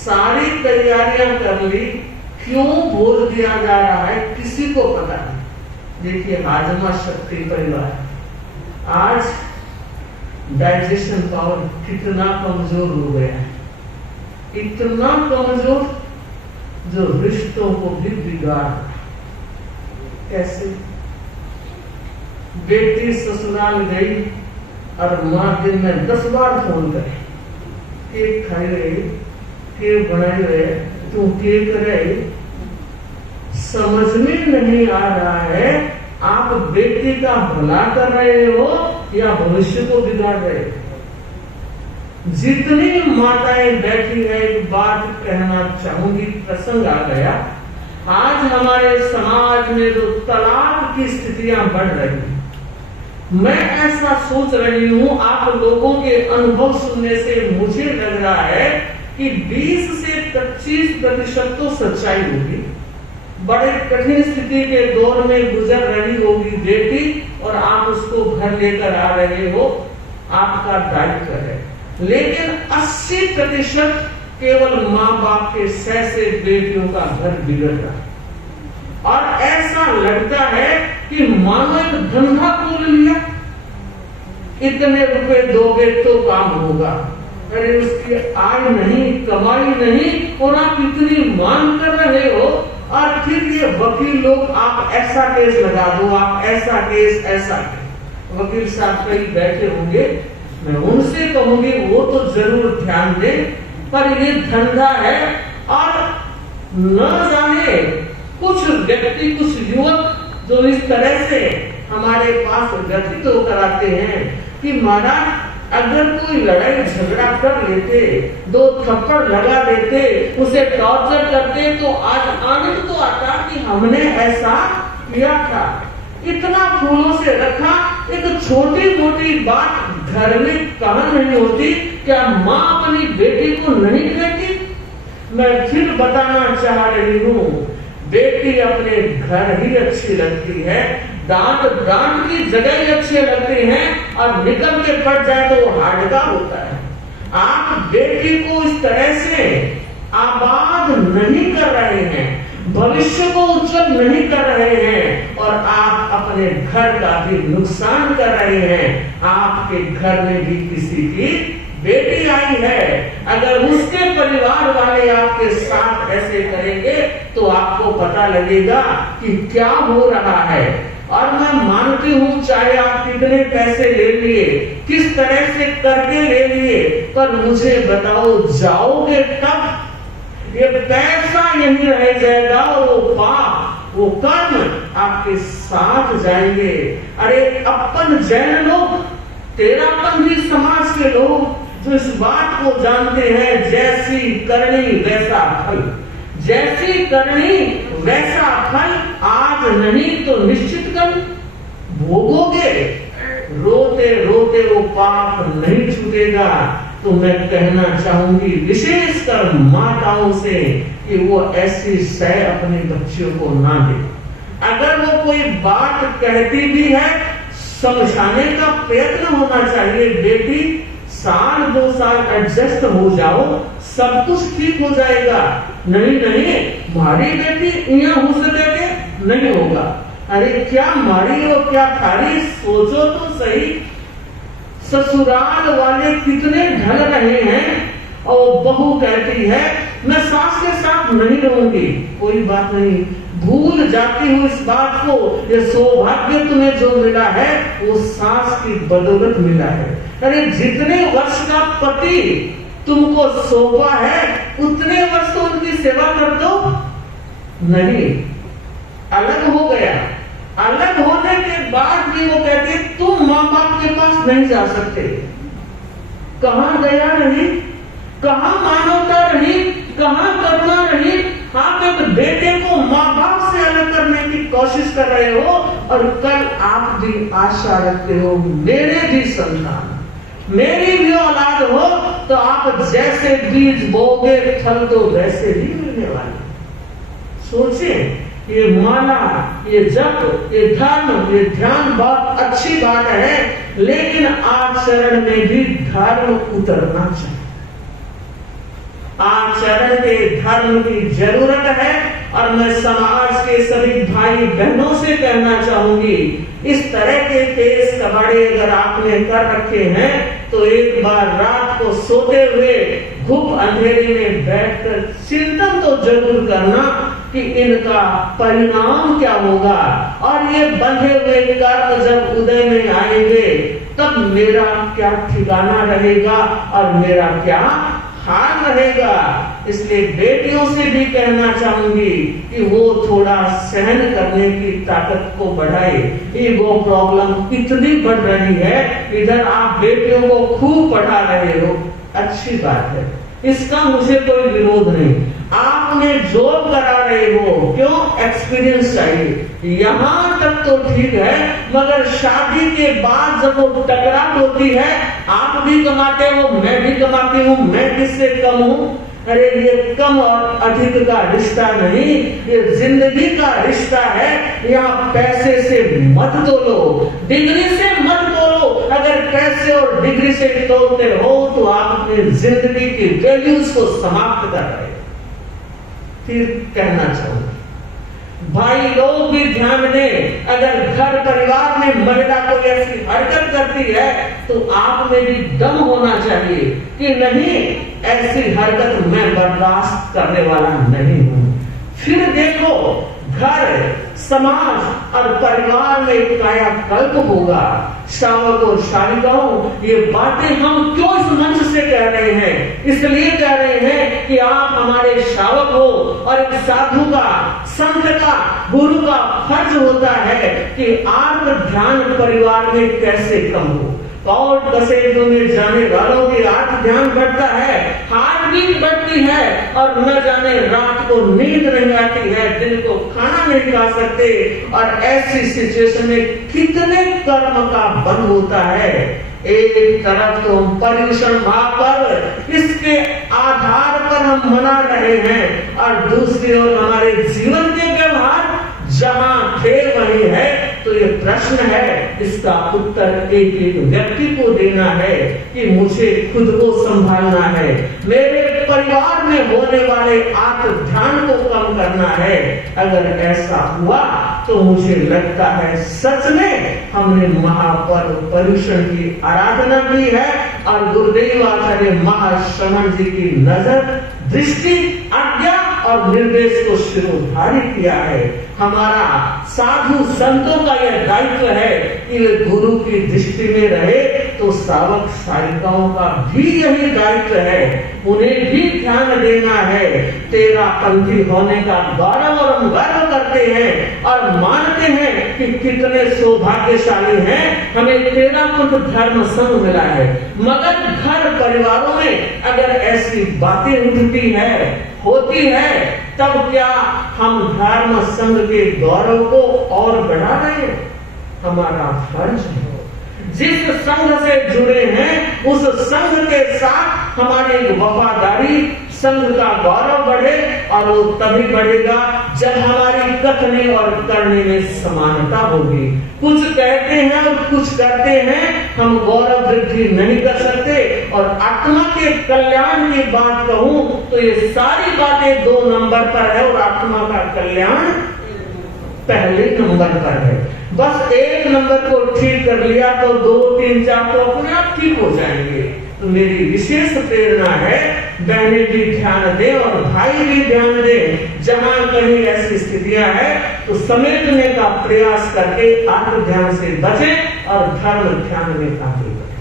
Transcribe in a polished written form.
सारी तैयारियां कर ली, क्यों बोल दिया जा रहा है किसी को पता नहीं। देखिए हाजमा शक्ति परिवार, आज डाइजेशन पावर कितना कमजोर हो गया है, इतना कमजोर जो रिश्तों को भी बिगाड़। कैसे? बेटी ससुराल गई और माँ दिन में 10 बार फोन करे, केक खाई रहे, केक बनाई रहे, तू केक रहे। समझ में नहीं आ रहा है आप बेटी का भला कर रहे हो या भविष्य को बिगाड़ रहे हो। जितनी माताएं बैठी है, एक बात कहना चाहूंगी, प्रसंग आ गया। आज हमारे समाज में जो तलाक की स्थितियां बढ़ रही हैं, मैं ऐसा सोच रही हूं, आप लोगों के अनुभव सुनने से मुझे लग रहा है कि 20 से 25% तो सच्चाई होगी। बड़े कठिन स्थिति के दौर में गुजर रही होगी बेटी और आप उसको घर लेकर आ रहे हो, आपका दायित्व है। लेकिन 80% केवल माँ बाप के सह से बेटियों का घर बिगड़ रहा है। और ऐसा लगता है कि मानो एक धंधा खोल लिया, इतने रुपए दोगे तो काम होगा। अरे उसकी आय नहीं, कमाई नहीं, और आप इतनी मांग कर रहे हो। और फिर ये वकील लोग, आप ऐसा केस लगा दो, आप ऐसा केस, ऐसा केस। वकील साहब कई बैठे होंगे, मैं उनसे कहूंगी वो तो जरूर ध्यान दें, पर ये धंधा है। और न जाने कुछ व्यक्ति, कुछ युवक जो इस तरह से हमारे पास व्यतीत होकर आते हैं कि महाराज अगर कोई लड़ाई झगड़ा कर लेते, 2 थप्पड़ लगा देते, उसे टॉर्चर करते, तो आज आनंद तो आता कि हमने ऐसा किया था। इतना फूलों से रखा, एक छोटी मोटी बात घर में कहाँ नहीं होती? क्या माँ अपनी बेटी को नहीं कहती? मैं फिर बताना चाह रही हूँ, बेटी अपने घर ही अच्छी लगती है, डांट की जगह ही अच्छे लगते हैं, और निकल के पड़ जाए तो वो हार्डका होता है। आप बेटी को इस तरह से आबाद नहीं कर रहे हैं, भविष्य को उज्जवल नहीं कर रहे हैं, और आप अपने घर का भी नुकसान कर रहे हैं। आपके घर में भी किसी की बेटी आई है, अगर उसके परिवार वाले आपके साथ ऐसे करेंगे तो आपको पता लगेगा कि क्या हो रहा है। और मैं मानती हूँ, चाहे आप कितने पैसे ले लिए, किस तरह से करके ले लिए, पर मुझे बताओ जाओगे कब? ये पैसा यहीं रह जाएगा, वो पाप, वो कर्म आपके साथ जाएंगे। अरे अपन जैन लोग, तेरापन भी समाज के लोग जो इस बात को जानते हैं, जैसी करनी वैसा फल, जैसी करनी वैसा फल, आज नहीं तो निश्चित कल भोगोगे। रोते रोते वो पाप नहीं छूटेगा। तो मैं कहना चाहूंगी विशेषकर माताओं से कि वो ऐसी सह अपने बच्चों को ना दे। अगर वो कोई बात कहती भी है, समझाने का प्रयत्न होना चाहिए। बेटी 1-2 साल एडजस्ट हो जाओ, सब कुछ ठीक हो जाएगा। नहीं, हमारी बेटी यहाँ हो सके नहीं होगा। अरे क्या मारी और क्या थारी, सोचो तो सही। ससुराल वाले कितने ढल रहे हैं, और बहू कहती है मैं सास के साथ नहीं रहूंगी। कोई बात नहीं, भूल जाती हूँ इस बात को, ये सौभाग्य तुम्हें जो मिला है वो सास की बदौलत मिला है। अरे जितने वर्ष का पति तुमको सौंपा है, उतने वर्ष तो उनकी सेवा कर दो। नहीं, अलग हो गया। अलग होने के बाद भी वो कहते तुम माँ बाप के पास नहीं जा सकते। कहाँ दया रही, कहाँ मानवता रही, कहाँ करुणा रही? आप एक बेटे को माँ बाप से अलग करने की कोशिश कर रहे हो, और कल आप भी आशा रखते हो मेरे भी संतान, मेरी भी औलाद हो, तो आप जैसे बीज बोगे फल तो वैसे ही मिलने वाले। सोचे, ये माला, ये जप, ये धर्म, ये ध्यान बहुत अच्छी बात है, लेकिन आचरण में भी धर्म उतरना चाहिए। आचरण बहन के धर्म की जरूरत है। और मैं समाज के सभी भाई बहनों से कहना चाहूंगी, इस तरह के केस कबाड़े अगर आपने कर रखे हैं तो एक बार रात को सोते हुए घुप अंधेरे में बैठकर चिंतन तो जरूर करना कि इनका परिणाम क्या होगा। और ये बंधे हुए कर्म जब उदय में आएंगे तब मेरा क्या ठिकाना रहेगा और मेरा क्या हाल रहेगा। इसलिए बेटियों से भी कहना चाहूंगी कि वो थोड़ा सहन करने की ताकत को बढ़ाए। ईगो प्रॉब्लम इतनी बढ़ रही है, इधर आप बेटियों को खूब पढ़ा रहे हो, अच्छी बात है, इसका मुझे कोई विरोध नहीं। आपने जॉब करा रहे हो, क्यों? एक्सपीरियंस चाहिए, यहाँ तक तो ठीक है, मगर शादी के बाद जब वो टकराव होती है, आप भी कमाते हो, मैं भी कमाती हूँ, मैं किससे कम हूँ? अरे ये कम और अधिक का रिश्ता नहीं, ये जिंदगी का रिश्ता है। यहाँ पैसे से मत तोलो, डिग्री से मत तोलो। अगर पैसे और डिग्री से तोलते हो तो आप अपनी जिंदगी की वैल्यूज को समाप्त कर रहे हो। फिर कहना चाहूंगा, भाई लोग भी ध्यान दें, अगर घर परिवार में महिला कोई ऐसी हरकत करती है तो आप में भी दम होना चाहिए कि नहीं, ऐसी हरकत मैं बर्दाश्त करने वाला नहीं हूं। फिर देखो, घर, समाज और परिवार में कायाकल्प होगा। श्रावक और श्राविकाओं, ये बातें हम क्यों इस मंच से कह रहे हैं? इसलिए कह रहे हैं कि आप हमारे श्रावक हो और एक साधु का, संत का, गुरु का फर्ज होता है कि आत्म ध्यान परिवार में कैसे कम हो। और कसेरों में जाने वालों की आत्म ध्यान बढ़ता है, हार्ट बीट बढ़ती है, और न जाने रात को नींद नहीं आती है, दिन को खाना नहीं खा सकते। और ऐसी सिचुएशन में कितने कर्म का बंध होता है। एक तरफ तो हम पर्यूषण महापर्व, इसके आधार पर हम मना रहे हैं, और दूसरी ओर हमारे जीवन के व्यवहार जहां थे वही है। तो ये प्रश्न है, इसका उत्तर एक एक व्यक्ति को देना है कि मुझे खुद को संभालना है, मेरे परिवार में होने वाले आत्म ध्यान को कम करना है। अगर ऐसा हुआ तो मुझे लगता है सच में हमने महापर्व पर्यूषण की आराधना की है, और गुरुदेव आचार्य महाश्रमण जी की नजर, दृष्टि, आज्ञा और निर्देश को शिरोधार्य किया है। हमारा साधु संतों का यह दायित्व है कि वे गुरु की दृष्टि में रहे, तो श्रावक श्राविकाओं का भी यही दायित्व है, उन्हें भी ध्यान देना है। तेरा पंथी होने का गौरव और हम गर्व करते हैं और मानते हैं कि कितने सौभाग्यशाली हैं, हमें तेरा पंथ धर्म संघ मिला है। मगर घर परिवारों में अगर ऐसी बातें उठती है, होती है, तब क्या हम धर्म संघ के गौरव को और बढ़ा रहे हैं? हमारा फर्ज है, जिस संघ से जुड़े हैं उस संघ के साथ हमारी वफादारी, संघ का गौरव बढ़े, और वो तभी बढ़ेगा जब हमारी कथने और करने में समानता होगी। कुछ कहते हैं और कुछ करते हैं, हम गौरव वृद्धि नहीं कर सकते। और आत्मा के कल्याण की बात कहूं तो ये सारी बातें 2 नंबर पर है, और आत्मा का कल्याण पहले नंबर पर है। बस 1 नंबर को ठीक कर लिया तो 2, 3, 4 तो अपने आप ठीक हो जाएंगे। तो मेरी विशेष प्रेरणा है, बहनें भी ध्यान दें और भाई भी ध्यान दें। जहां कहीं ऐसी स्थितियां हैं तो समेटने का प्रयास करके आत्म ध्यान से बचें और धर्म ध्यान में आगे बढ़ें।